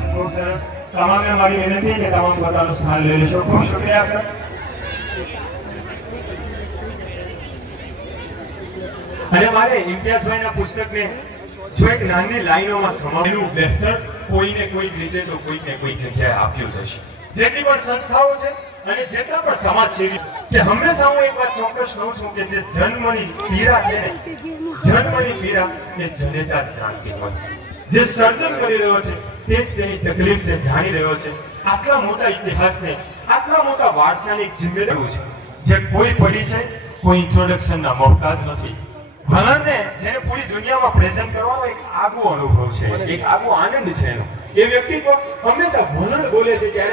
ખૂબ સરસ. તમામને મારી વિનંતી કે તમામ પોતાનું સ્થાન લઈ લેશો. ખૂબ શુક્રિયા સર. અને મારે ઇમ્તિયાઝભાઈના પુસ્તકને જો એક નાની લાઈનોમાં સમાવેલું બહેતર કોઈને કોઈક રીતે તો કોઈક ને કોઈક જગ્યાએ આપ્યું જશે. જેટલી પણ સંસ્થાઓ છે અને જેટલા પણ સમાજસેવી કે હંમેશા હું એક વાત ચોક્કસ કહું છું કે જે જન્મની પીડા છે ને, જન્મની પીડા એ જનેતા જ જાણતી હોય. જે સર્જન કરી રહ્યો છે તે જ તેની તકલીફને જાણી રહ્યો છે. આટલા મોટા ઇતિહાસને, આટલા મોટા વારસાની જિમ્મેદારી છે જે કોઈ પડી છે, કોઈ ઇન્ટ્રોડક્શનના મોહતાજ નથી. વલણને જેને પૂરી દુનિયામાં પ્રેઝન્ટ કરવાનો એક આગવો અનુભવ છે, એક આગવો આનંદ છે એનો. એ વ્યક્તિત્વ હંમેશા વલણ બોલે છે ત્યારે